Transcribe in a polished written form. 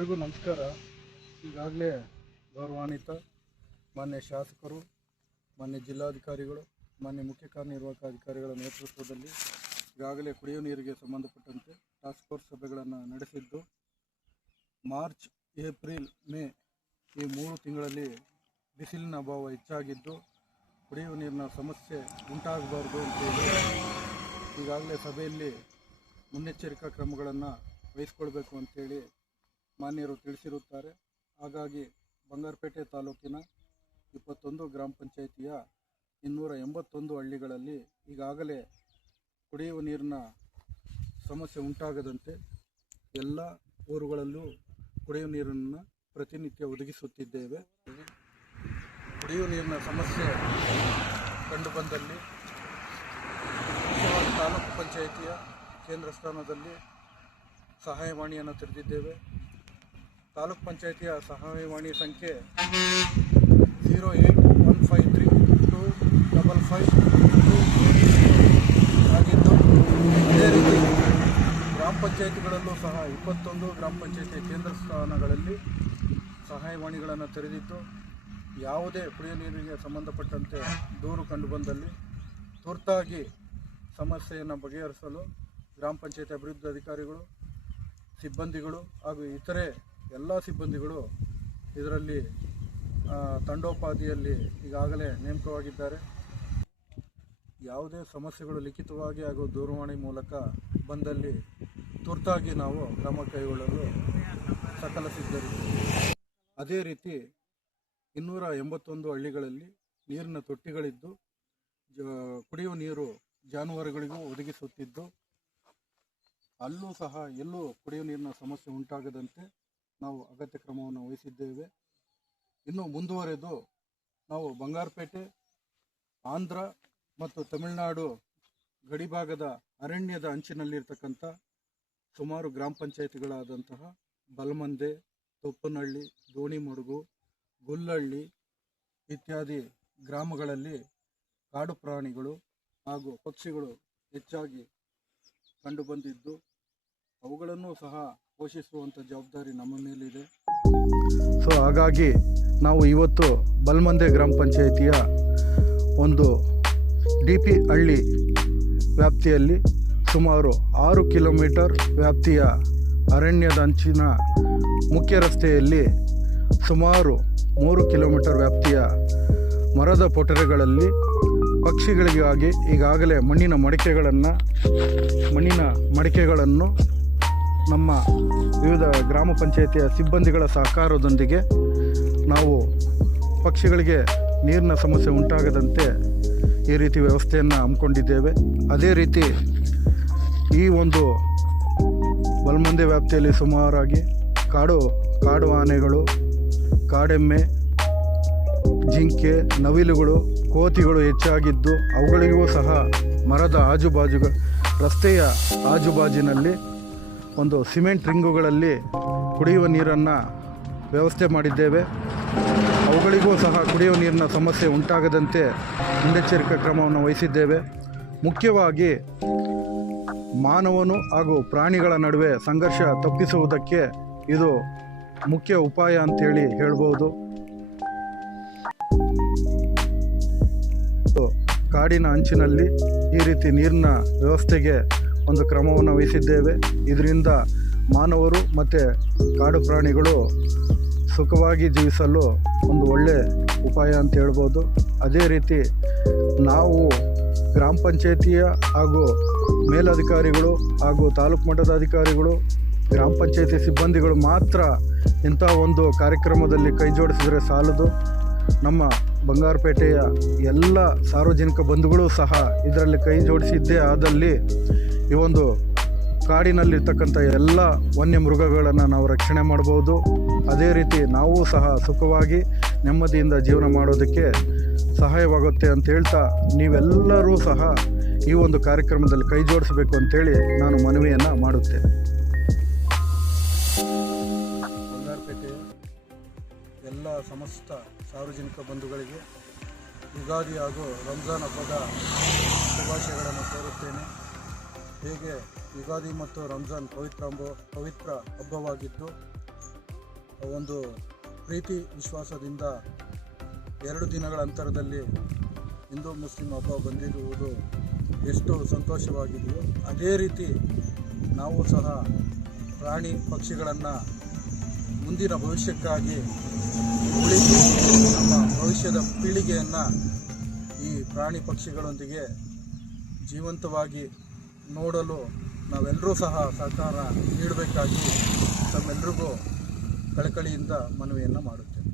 ಎಲ್ರಿಗೂ ನಮಸ್ಕಾರ. ಈಗಾಗಲೇ ಗೌರವಾನ್ವಿತ ಮಾನ್ಯ ಶಾಸಕರು, ಮಾನ್ಯ ಜಿಲ್ಲಾಧಿಕಾರಿಗಳು, ಮಾನ್ಯ ಮುಖ್ಯ ಕಾರ್ಯನಿರ್ವಾಹಕ ಅಧಿಕಾರಿಗಳ ನೇತೃತ್ವದಲ್ಲಿ ಈಗಾಗಲೇ ಕುಡಿಯುವ ನೀರಿಗೆ ಸಂಬಂಧಪಟ್ಟಂತೆ ಟಾಸ್ಕ್ ಫೋರ್ಸ್ ಸಭೆಗಳನ್ನು ನಡೆಸಿದ್ದು, ಮಾರ್ಚ್, ಏಪ್ರಿಲ್, ಮೇ ಈ 3 ತಿಂಗಳಲ್ಲಿ ಬಿಸಿಲಿನ ಅಭಾವ ಹೆಚ್ಚಾಗಿದ್ದು ಕುಡಿಯುವ ನೀರಿನ ಸಮಸ್ಯೆ ಉಂಟಾಗಬಾರ್ದು ಅಂತೇಳಿ ಈಗಾಗಲೇ ಸಭೆಯಲ್ಲಿ ಮುನ್ನೆಚ್ಚರಿಕಾ ಕ್ರಮಗಳನ್ನು ವಹಿಸ್ಕೊಳ್ಬೇಕು ಅಂತೇಳಿ ಮಾನ್ಯರು ತಿಳಿಸಿರುತ್ತಾರೆ. ಹಾಗಾಗಿ ಬಂಗಾರಪೇಟೆ ತಾಲೂಕಿನ 21 ಗ್ರಾಮ ಪಂಚಾಯಿತಿಯ 281 ಹಳ್ಳಿಗಳಲ್ಲಿ ಈಗಾಗಲೇ ಕುಡಿಯುವ ನೀರಿನ ಸಮಸ್ಯೆ ಉಂಟಾಗದಂತೆ ಎಲ್ಲ ಊರುಗಳಲ್ಲೂ ಕುಡಿಯುವ ನೀರನ್ನು ಪ್ರತಿನಿತ್ಯ ಒದಗಿಸುತ್ತಿದ್ದೇವೆ. ಕುಡಿಯುವ ನೀರಿನ ಸಮಸ್ಯೆ ಕಂಡುಬಂದಲ್ಲಿ ತಾಲೂಕು ಪಂಚಾಯಿತಿಯ ಕೇಂದ್ರ ಸ್ಥಾನದಲ್ಲಿ ಸಹಾಯವಾಣಿಯನ್ನು ತೆರೆದಿದ್ದೇವೆ. ತಾಲೂಕು ಪಂಚಾಯಿತಿಯ ಸಹಾಯವಾಣಿ ಸಂಖ್ಯೆ 081532552 ಆಗಿದ್ದು, ಅದೇ ರೀತಿ ಗ್ರಾಮ ಪಂಚಾಯಿತಿಗಳಲ್ಲೂ ಸಹ 21 ಗ್ರಾಮ ಪಂಚಾಯಿತಿಯ ಕೇಂದ್ರ ಸ್ಥಾನಗಳಲ್ಲಿ ಸಹಾಯವಾಣಿಗಳನ್ನು ತೆರೆದಿದ್ದು, ಯಾವುದೇ ಕುಡಿಯುವ ನೀರಿಗೆ ಸಂಬಂಧಪಟ್ಟಂತೆ ದೂರು ಕಂಡುಬಂದಲ್ಲಿ ತುರ್ತಾಗಿ ಸಮಸ್ಯೆಯನ್ನು ಬಗೆಹರಿಸಲು ಗ್ರಾಮ ಪಂಚಾಯಿತಿ ಅಭಿವೃದ್ಧಿ ಅಧಿಕಾರಿಗಳು, ಸಿಬ್ಬಂದಿಗಳು ಹಾಗೂ ಇತರೆ ಎಲ್ಲ ಸಿಬ್ಬಂದಿಗಳು ಇದರಲ್ಲಿ ತಂಡೋಪಾದಿಯಲ್ಲಿ ಈಗಾಗಲೇ ನೇಮಕವಾಗಿದ್ದಾರೆ. ಯಾವುದೇ ಸಮಸ್ಯೆಗಳು ಲಿಖಿತವಾಗಿ ಹಾಗೂ ದೂರವಾಣಿ ಮೂಲಕ ಬಂದಲ್ಲಿ ತುರ್ತಾಗಿ ನಾವು ಕ್ರಮ ಕೈಗೊಳ್ಳಲು ಸಕಲ ಸಿದ್ಧರಿದ್ದೇವೆ. ಅದೇ ರೀತಿ 281 ಹಳ್ಳಿಗಳಲ್ಲಿ ನೀರಿನ ತೊಟ್ಟಿಗಳಿದ್ದು ಕುಡಿಯುವ ನೀರು ಜಾನುವಾರುಗಳಿಗೂ ಒದಗಿಸುತ್ತಿದ್ದು, ಅಲ್ಲೂ ಸಹ ಎಲ್ಲೂ ಕುಡಿಯುವ ನೀರಿನ ಸಮಸ್ಯೆ ಉಂಟಾಗದಂತೆ ನಾವು ಅಗತ್ಯ ಕ್ರಮವನ್ನು ವಹಿಸಿದ್ದೇವೆ. ಇನ್ನು ಮುಂದುವರೆದು ನಾವು ಬಂಗಾರಪೇಟೆ, ಆಂಧ್ರ ಮತ್ತು ತಮಿಳುನಾಡು ಗಡಿಭಾಗದ ಅರಣ್ಯದ ಅಂಚಿನಲ್ಲಿರ್ತಕ್ಕಂಥ ಸುಮಾರು ಗ್ರಾಮ ಪಂಚಾಯಿತಿಗಳಾದಂತಹ ಬಲಮಂದೆ, ತೊಪ್ಪನಹಳ್ಳಿ, ದೋಣಿಮಡುಗು, ಗುಲ್ಲಹಳ್ಳಿ ಇತ್ಯಾದಿ ಗ್ರಾಮಗಳಲ್ಲಿ ಕಾಡು ಪ್ರಾಣಿಗಳು ಹಾಗೂ ಪಕ್ಷಿಗಳು ಹೆಚ್ಚಾಗಿ ಕಂಡುಬಂದಿದ್ದು, ಅವುಗಳನ್ನು ಸಹ ಪೋಷಿಸುವಂಥ ಜವಾಬ್ದಾರಿ ನಮ್ಮ ಮೇಲಿದೆ. ಸೊ ಹಾಗಾಗಿ ನಾವು ಇವತ್ತು ಬಲಮಂದೆ ಗ್ರಾಮ ಪಂಚಾಯಿತಿಯ ಒಂದು DP ಹಳ್ಳಿ ವ್ಯಾಪ್ತಿಯಲ್ಲಿ ಸುಮಾರು 6 ಕಿಲೋಮೀಟರ್ ವ್ಯಾಪ್ತಿಯ ಅರಣ್ಯದ ಅಂಚಿನ ಮುಖ್ಯ ರಸ್ತೆಯಲ್ಲಿ ಸುಮಾರು 3 ಕಿಲೋಮೀಟರ್ ವ್ಯಾಪ್ತಿಯ ಮರದ ಪೊಟರೆಗಳಲ್ಲಿ ಪಕ್ಷಿಗಳಿಗಾಗಿ ಈಗಾಗಲೇ ಮಣ್ಣಿನ ಮಡಿಕೆಗಳನ್ನು ನಮ್ಮ ವಿವಿಧ ಗ್ರಾಮ ಪಂಚಾಯಿತಿಯ ಸಿಬ್ಬಂದಿಗಳ ಸಹಕಾರದೊಂದಿಗೆ ನಾವು ಪಕ್ಷಿಗಳಿಗೆ ನೀರಿನ ಸಮಸ್ಯೆ ಉಂಟಾಗದಂತೆ ಈ ರೀತಿ ವ್ಯವಸ್ಥೆಯನ್ನು ಹಮ್ಮಿಕೊಂಡಿದ್ದೇವೆ. ಅದೇ ರೀತಿ ಈ ಒಂದು ಬಲಮಂದೆ ವ್ಯಾಪ್ತಿಯಲ್ಲಿ ಸುಮಾರಾಗಿ ಕಾಡು ಆನೆಗಳು, ಕಾಡೆಮ್ಮೆ, ಜಿಂಕೆ, ನವಿಲುಗಳು, ಕೋತಿಗಳು ಹೆಚ್ಚಾಗಿದ್ದು, ಅವುಗಳಿಗೂ ಸಹ ಮರದ ರಸ್ತೆಯ ಆಜುಬಾಜಿನಲ್ಲಿ ಒಂದು ಸಿಮೆಂಟ್ ರಿಂಗುಗಳಲ್ಲಿ ಕುಡಿಯುವ ನೀರನ್ನು ವ್ಯವಸ್ಥೆ ಮಾಡಿದ್ದೇವೆ. ಅವುಗಳಿಗೂ ಸಹ ಕುಡಿಯುವ ನೀರಿನ ಸಮಸ್ಯೆ ಉಂಟಾಗದಂತೆ ಮುನ್ನೆಚ್ಚರಿಕಾ ಕ್ರಮವನ್ನು ವಹಿಸಿದ್ದೇವೆ. ಮುಖ್ಯವಾಗಿ ಮಾನವನು ಹಾಗೂ ಪ್ರಾಣಿಗಳ ನಡುವೆ ಸಂಘರ್ಷ ತಪ್ಪಿಸುವುದಕ್ಕೆ ಇದು ಮುಖ್ಯ ಉಪಾಯ ಅಂತೇಳಿ ಹೇಳ್ಬೋದು. ಕಾಡಿನ ಅಂಚಿನಲ್ಲಿ ಈ ರೀತಿ ನೀರಿನ ವ್ಯವಸ್ಥೆಗೆ ಒಂದು ಕ್ರಮವನ್ನು ವಹಿಸಿದ್ದೇವೆ. ಇದರಿಂದ ಮಾನವರು ಮತ್ತು ಕಾಡು ಪ್ರಾಣಿಗಳು ಸುಖವಾಗಿ ಜೀವಿಸಲು ಒಂದು ಒಳ್ಳೆಯ ಉಪಾಯ ಅಂತ ಹೇಳ್ಬೋದು. ಅದೇ ರೀತಿ ನಾವು ಗ್ರಾಮ ಪಂಚಾಯಿತಿಯ ಹಾಗೂ ಮೇಲಧಿಕಾರಿಗಳು ಹಾಗೂ ತಾಲೂಕು ಮಟ್ಟದ ಅಧಿಕಾರಿಗಳು, ಗ್ರಾಮ ಪಂಚಾಯಿತಿ ಸಿಬ್ಬಂದಿಗಳು ಮಾತ್ರ ಇಂಥ ಒಂದು ಕಾರ್ಯಕ್ರಮದಲ್ಲಿ ಕೈ ಜೋಡಿಸಿದರೆ ಸಾಲದು. ನಮ್ಮ ಬಂಗಾರಪೇಟೆಯ ಎಲ್ಲ ಸಾರ್ವಜನಿಕ ಬಂಧುಗಳು ಸಹ ಇದರಲ್ಲಿ ಕೈ ಜೋಡಿಸಿದ್ದೇ ಆದಲ್ಲಿ ಈ ಒಂದು ಕಾಡಿನಲ್ಲಿರ್ತಕ್ಕಂಥ ಎಲ್ಲ ವನ್ಯ ಮೃಗಗಳನ್ನು ನಾವು ರಕ್ಷಣೆ ಮಾಡ್ಬೋದು. ಅದೇ ರೀತಿ ನಾವು ಸಹ ಸುಖವಾಗಿ ನೆಮ್ಮದಿಯಿಂದ ಜೀವನ ಮಾಡೋದಕ್ಕೆ ಸಹಾಯವಾಗುತ್ತೆ ಅಂತ ಹೇಳ್ತಾ, ನೀವೆಲ್ಲರೂ ಸಹ ಈ ಒಂದು ಕಾರ್ಯಕ್ರಮದಲ್ಲಿ ಕೈ ಜೋಡಿಸಬೇಕು ಅಂತೇಳಿ ನಾನು ಮನವಿಯನ್ನು ಮಾಡುತ್ತೇನೆ. ಬಂಗಾರಪೇಟೆಯ ಎಲ್ಲ ಸಮಸ್ತ ಸಾರ್ವಜನಿಕ ಬಂಧುಗಳಿಗೆ ಯುಗಾದಿ ಹಾಗೂ ರಂಜಾನ್ ಹಬ್ಬದ ಶುಭಾಶಯಗಳನ್ನು ಕೋರುತ್ತೇನೆ. ಹೇಗೆ ಯುಗಾದಿ ಮತ್ತು ರಂಜಾನ್ ಪವಿತ್ರ ಹಬ್ಬವಾಗಿದ್ದು ಒಂದು ಪ್ರೀತಿ ವಿಶ್ವಾಸದಿಂದ 2 ದಿನಗಳ ಅಂತರದಲ್ಲಿ ಹಿಂದೂ ಮುಸ್ಲಿಂ ಹಬ್ಬ ಬಂದಿರುವುದು ಎಷ್ಟು ಸಂತೋಷವಾಗಿದೆಯೋ ಅದೇ ರೀತಿ ನಾವು ಸಹ ಪ್ರಾಣಿ ಪಕ್ಷಿಗಳನ್ನು ಮುಂದಿನ ಭವಿಷ್ಯಕ್ಕಾಗಿ ಉಳಿಸಿ ನಮ್ಮ ಭವಿಷ್ಯದ ಪೀಳಿಗೆಯನ್ನು ಈ ಪ್ರಾಣಿ ಪಕ್ಷಿಗಳೊಂದಿಗೆ ಜೀವಂತವಾಗಿ ನೋಡಲು ನಾವೆಲ್ಲರೂ ಸಹ ಸಹಕಾರ ನೀಡಬೇಕಾಗಿ ತಮ್ಮೆಲ್ಲರಿಗೂ ಕಳಕಳಿಯಿಂದ ಮನವಿಯನ್ನು ಮಾಡುತ್ತೇವೆ.